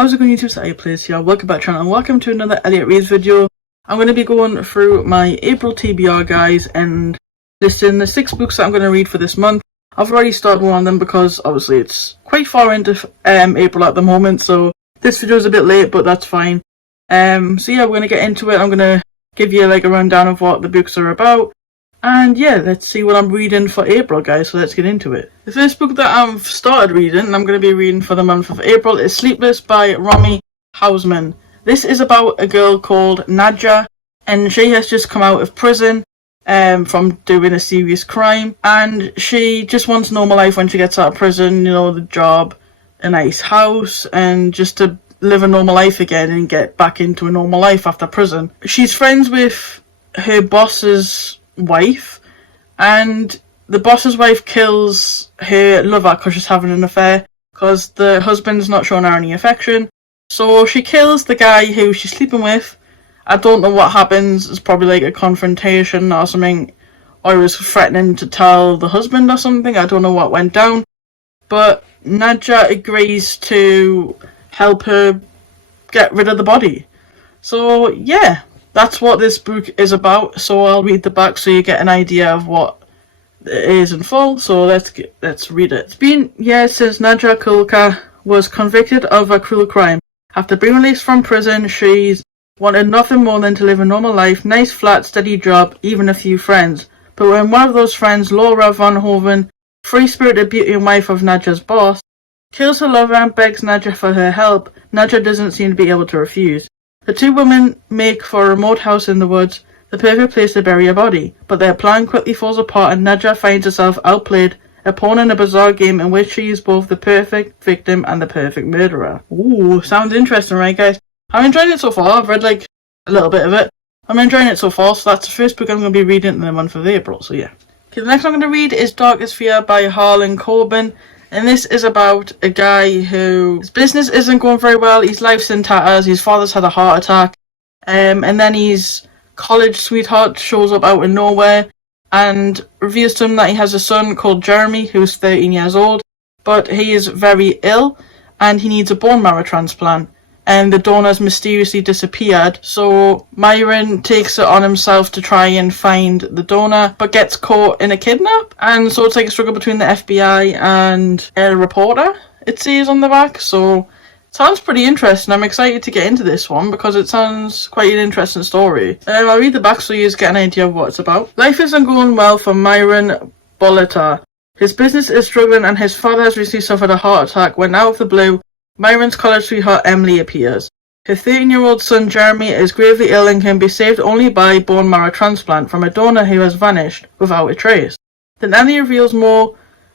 How's it going, YouTube? It's Sleepless here. Welcome back to the channel and welcome to another Elliot Reads video. I'm going to be going through my April TBR, guys, and listing the 6 books that I'm going to read for this month. I've already started one of them because obviously it's quite far into April at the moment, so this video is a bit late, but that's fine. So yeah, we're going to get into it. I'm going to give you like a rundown of what the books are about. And yeah, let's see what I'm reading for April, guys, so let's get into it. The first book that I've started reading, and I'm going to be reading for the month of April, is Sleepless by Romy Hausman. This is about a girl called Nadja, and she has just come out of prison from doing a serious crime, and she just wants normal life when she gets out of prison, you know, the job, a nice house, and just to live a normal life again and get back into a normal life after prison. She's friends with her boss's wife, and the boss's wife kills her lover because she's having an affair, because the husband's not showing her any affection. So she kills the guy who she's sleeping with. I don't know what happens. It's probably like a confrontation or something, or he was threatening to tell the husband or something. I don't know what went down, but Nadja agrees to help her get rid of the body. So yeah, that's what this book is about. So I'll read the back so you get an idea of what it is in full. So let's read it. It's been years since Nadja Kulka was convicted of a cruel crime. After being released from prison, she's wanted nothing more than to live a normal life, nice flat, steady job, even a few friends. But when one of those friends, Laura von Hoven, free-spirited beauty and wife of Nadja's boss, kills her lover and begs Nadja for her help, Nadja doesn't seem to be able to refuse. The two women make for a remote house in the woods, the perfect place to bury a body, but their plan quickly falls apart and Nadja finds herself outplayed, a pawn in a bizarre game in which she is both the perfect victim and the perfect murderer. Ooh, sounds interesting, right, guys? I'm enjoying it so far. I've read like a little bit of it. I'm enjoying it so far, so that's the first book I'm going to be reading in the month of April, so yeah. Okay, the next one I'm going to read is Darkest Fear by Harlan Coben. And this is about a guy whose business isn't going very well. His life's in tatters. His father's had a heart attack. And then his college sweetheart shows up out of nowhere and reveals to him that he has a son called Jeremy, who's 13 years old. But he is very ill and he needs a bone marrow transplant. And the donor's mysteriously disappeared. So Myron takes it on himself to try and find the donor, but gets caught in a kidnap. And so it's like a struggle between the FBI and a reporter, it says on the back. So it sounds pretty interesting. I'm excited to get into this one because it sounds quite an interesting story. I'll read the back so you get an idea of what it's about. Life isn't going well for Myron Boleta. His business is struggling and his father has recently suffered a heart attack when out of the blue, Myron's college sweetheart Emily appears. Her 13-year-old son Jeremy is gravely ill and can be saved only by bone marrow transplant from a donor who has vanished without a trace. Then Emily reveals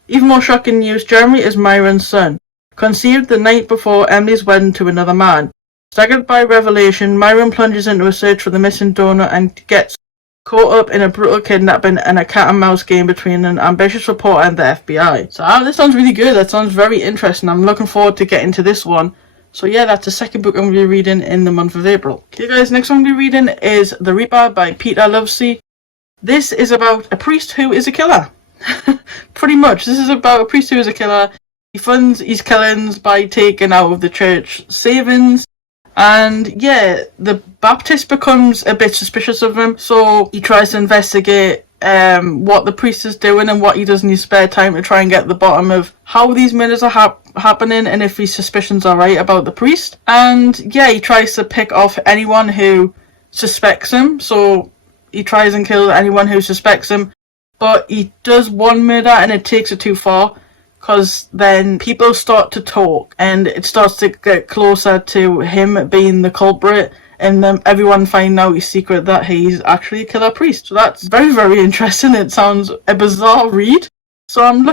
even more shocking news. Jeremy is Myron's son, conceived the night before Emily's wedding to another man. Staggered by revelation, Myron plunges into a search for the missing donor and gets caught up in a brutal kidnapping and a cat-and-mouse game between an ambitious reporter and the FBI. So this sounds really good. That sounds very interesting. I'm looking forward to getting to this one. So yeah, that's the second book I'm going to be reading in the month of April. Okay guys, next one I'm going to be reading is The Reaper by Peter Lovesey. This is about a priest who is a killer. Pretty much. This is about a priest who is a killer. He funds his killings by taking out of the church savings. And yeah, the Baptist becomes a bit suspicious of him, so he tries to investigate what the priest is doing and what he does in his spare time to try and get the bottom of how these murders are happening and if his suspicions are right about the priest. And yeah, he tries to pick off anyone who suspects him, so he tries and kills anyone who suspects him, but he does one murder and it takes it too far. Because then people start to talk and it starts to get closer to him being the culprit, and then everyone finding out his secret that he's actually a killer priest. So that's very, very interesting. It sounds a bizarre read. So I'm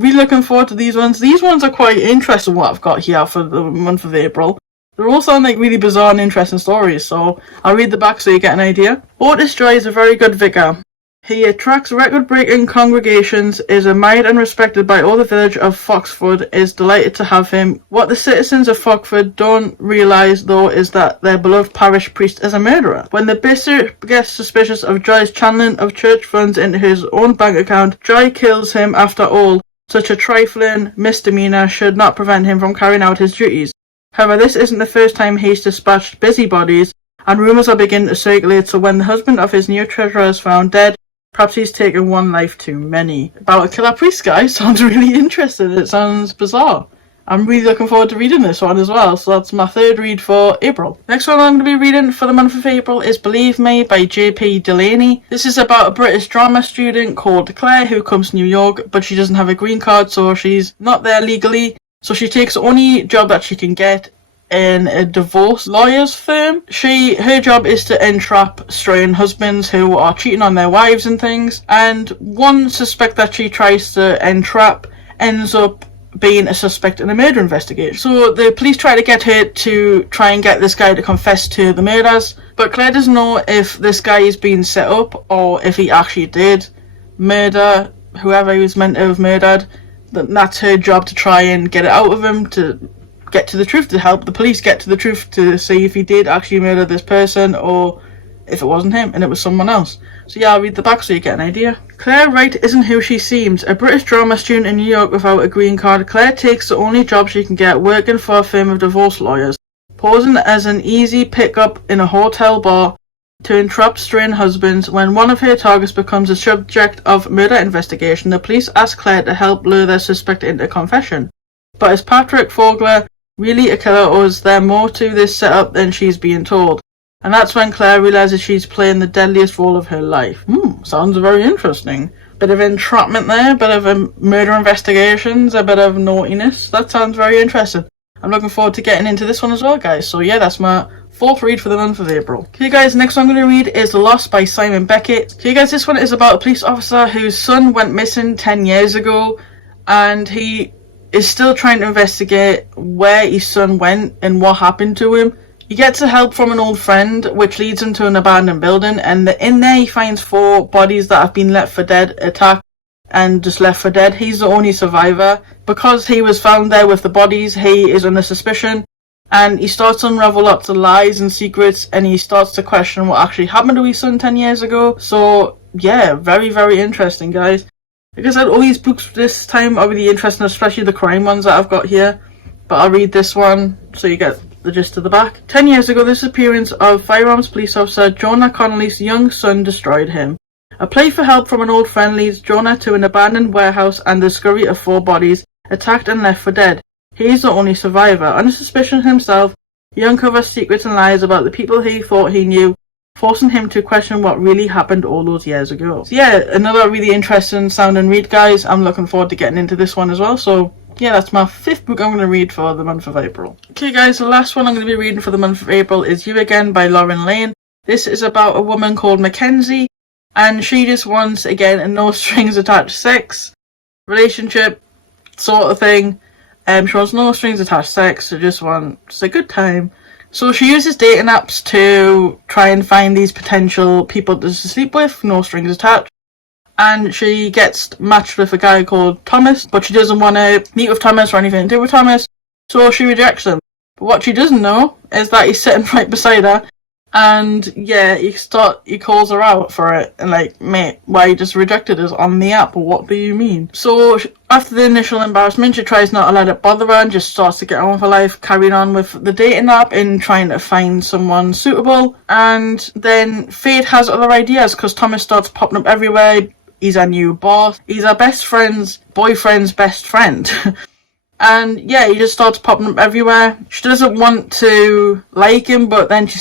really looking forward to these ones. These ones are quite interesting, what I've got here for the month of April. They all sound like really bizarre and interesting stories, so I'll read the back so you get an idea. Otis Joy is a very good vicar. He attracts record-breaking congregations, is admired and respected by all the village of Foxford, is delighted to have him. What the citizens of Foxford don't realise, though, is that their beloved parish priest is a murderer. When the bishop gets suspicious of Joy's channeling of church funds into his own bank account, Joy kills him. After all, such a trifling misdemeanour should not prevent him from carrying out his duties. However, this isn't the first time he's dispatched busybodies, and rumours are beginning to circulate, so when the husband of his new treasurer is found dead, perhaps he's taken one life too many. About a killer priest, guys. Sounds really interesting. It sounds bizarre. I'm really looking forward to reading this one as well, so that's my third read for April. Next one I'm going to be reading for the month of April is Believe Me by JP Delaney. This is about a British drama student called Claire who comes to New York, but she doesn't have a green card, so she's not there legally. So she takes the only job that she can get in a divorce lawyer's firm. Her job is to entrap straying husbands who are cheating on their wives and things, and one suspect that she tries to entrap ends up being a suspect in a murder investigation. So the police try to get her to try and get this guy to confess to the murders, but Claire doesn't know if this guy is being set up or if he actually did murder whoever he was meant to have murdered. That's her job, to try and get it out of him, to get to the truth, to help the police get to the truth, to see if he did actually murder this person or if it wasn't him and it was someone else. So yeah, I'll read the back so you get an idea. Claire Wright isn't who she seems. A British drama student in New York without a green card, Claire takes the only job she can get working for a firm of divorce lawyers, posing as an easy pickup in a hotel bar to entrap straying husbands. When one of her targets becomes the subject of murder investigation, the police ask Claire to help lure their suspect into confession. But is Patrick Fogler really a killer, or is there more to this setup than she's being told? And that's when Claire realises she's playing the deadliest role of her life. Sounds very interesting. Bit of entrapment there, bit of murder investigations, a bit of naughtiness. That sounds very interesting. I'm looking forward to getting into this one as well, guys. So yeah, that's my fourth read for the month of April. Okay guys, next one I'm going to read is The Lost by Simon Beckett. Okay guys, this one is about a police officer whose son went missing 10 years ago, and he is still trying to investigate where his son went and what happened to him. He gets help from an old friend, which leads him to an abandoned building, and in there he finds 4 bodies that have been left for dead, attacked and just left for dead. He's the only survivor. Because he was found there with the bodies, he is under suspicion, and he starts to unravel lots of lies and secrets, and he starts to question what actually happened to his son 10 years ago. So yeah, very, very interesting, guys. Like I said, all these books this time are really interesting, especially the crime ones that I've got here. But I'll read this one so you get the gist of the back. 10 years ago, the disappearance of firearms police officer Jonah Connolly's young son destroyed him. A plea for help from an old friend leads Jonah to an abandoned warehouse and the discovery of 4 bodies, attacked and left for dead. He is the only survivor. Under suspicion himself, he uncovers secrets and lies about the people he thought he knew, forcing him to question what really happened all those years ago. So yeah, another really interesting sounding read, guys. I'm looking forward to getting into this one as well. So yeah, that's my 5th book I'm going to read for the month of April. Okay guys, the last one I'm going to be reading for the month of April is You Again by Lauren Lane. This is about a woman called Mackenzie, and she just wants, again, a no strings attached sex relationship sort of thing. She wants no strings attached sex, she just wants a good time. So she uses dating apps to try and find these potential people to sleep with, no strings attached. And she gets matched with a guy called Thomas, but she doesn't want to meet with Thomas or anything to do with Thomas, so she rejects him. But what she doesn't know is that he's sitting right beside her, and yeah, he calls her out for it, and like, mate, why you just rejected us on the app, what do you mean? So after the initial embarrassment, she tries not to let it bother her and just starts to get on with her life, carrying on with the dating app and trying to find someone suitable. And then fate has other ideas, because Thomas starts popping up everywhere. He's our new boss. He's our best friend's boyfriend's best friend. And yeah, he just starts popping up everywhere. She doesn't want to like him, but then she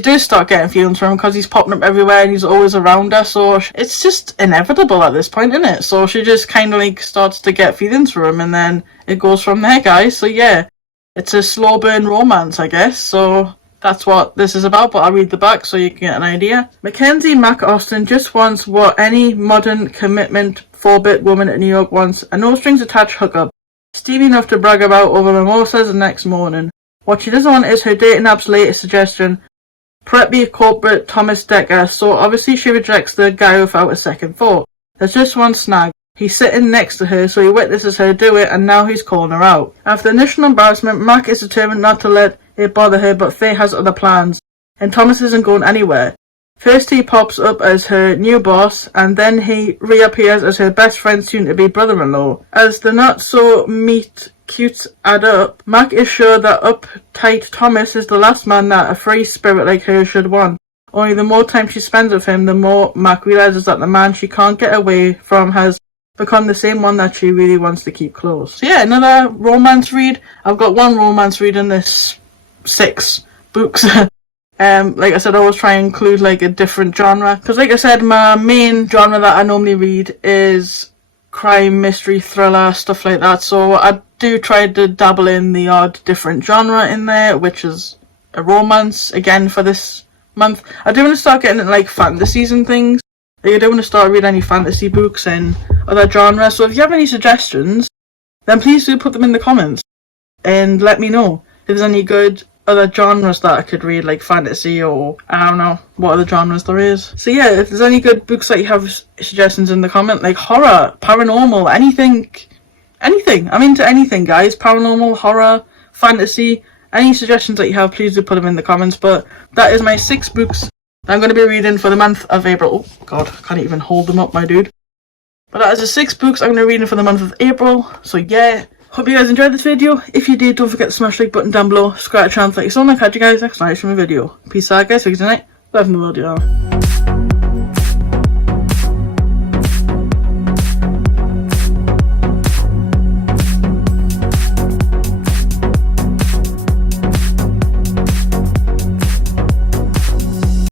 does start getting feelings for him because he's popping up everywhere and he's always around her. So it's just inevitable at this point, isn't it? So she just kind of like starts to get feelings for him, and then it goes from there, guys. So yeah, it's a slow burn romance, I guess. So that's what this is about, but I'll read the back so you can get an idea. Mackenzie Mac Austin just wants what any modern commitment 4-bit woman in New York wants, a no strings attached hookup, steamy enough to brag about over mimosas the next morning. What she doesn't want is her dating app's latest suggestion, preppy corporate Thomas Dekker, so obviously she rejects the guy without a second thought. There's just one snag. He's sitting next to her, so he witnesses her do it, and now he's calling her out. After initial embarrassment, Mac is determined not to let it bother her, but Faye has other plans, and Thomas isn't going anywhere. First he pops up as her new boss, and then he reappears as her best friend's soon-to-be brother-in-law. As the not-so-meet cutes add up, Mac is sure that uptight Thomas is the last man that a free spirit like her should want. Only the more time she spends with him, the more Mac realizes that the man she can't get away from has become the same one that she really wants to keep close. So yeah, another romance read. I've got one romance read in this 6 books. Like I said, I always try and include like a different genre, because like I said, my main genre that I normally read is crime, mystery, thriller, stuff like that. So I do try to dabble in the odd different genre in there, which is a romance again for this month. I do want to start getting into like fantasies and things. Like, I do want to start reading any fantasy books and other genres. So if you have any suggestions, then please do put them in the comments and let me know if there's any good other genres that I could read, like fantasy, or I don't know what other genres there is. So yeah, if there's any good books that you have suggestions in the comment, like horror, paranormal, anything, I'm into anything, guys. Paranormal, horror, fantasy, any suggestions that you have, please do put them in the comments. But that is my 6 books that I'm going to be reading for the month of April. Oh god, I can't even hold them up, my dude. But that is the 6 books I'm going to be reading for the month of April. So yeah, hope you guys enjoyed this video. If you did, don't forget to smash the like button down below, subscribe to the channel, like so, and I'll catch you guys next night from a video. Peace out, guys, have a good night, love in the world, y'all.